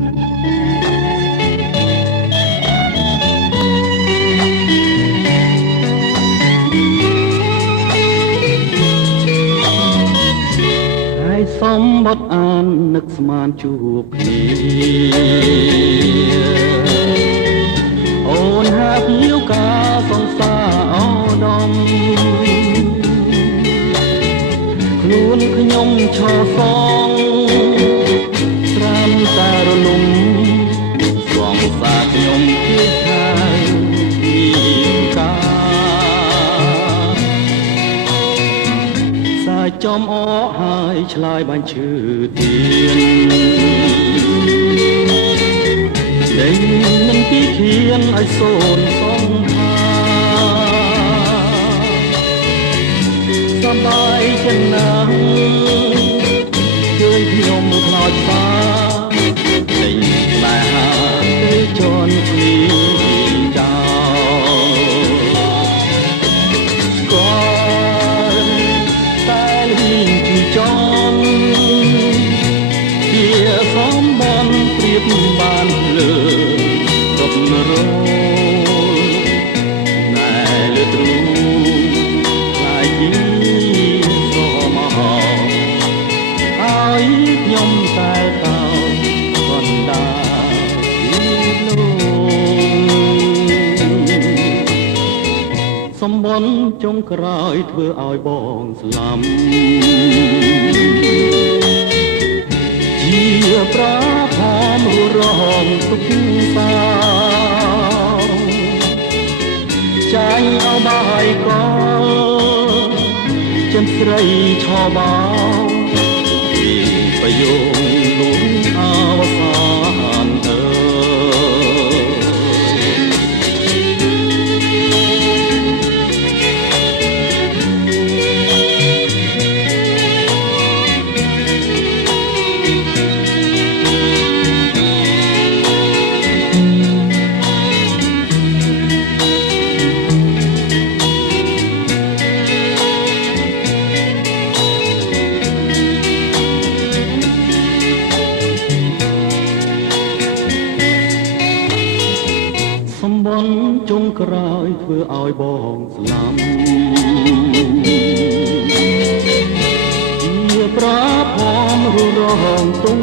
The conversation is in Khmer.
សំបុត្រអាននឹកស្មានជួបគ្នាអូនហាប់ញៀវការសង្សារអូនំខ្លួនខ្ញុំឈរសងត្រាំតែរលំសងសាខ្ញុំជាហើយកាសាយចំអហើយឆ្លើយបាញ់ឈឺទៀនដេញមិនពីខៀនឲ្យសូនសងខាសប្បាយចិនណាស់ជួយខ្ញុំខ្លោចបាដេញតែហាទៅជន់ពីចោបានលើរត់រោណែលើទ្រូងខ្លាយជាក៏មកហើយខ្ញុំតែតោកណ្ដាលលោកសំបនចុងក្រោយធ្វើឲ្យបងស្លាប់ជាប្រារងទុកសាចាញ់អបហើយកលចិនស្រីឆោបោពីប្រយោគលួងអវសានចុងក្រោយធ្វើឲ្យបងស្លាប់ជាប្រាភមររងទុំ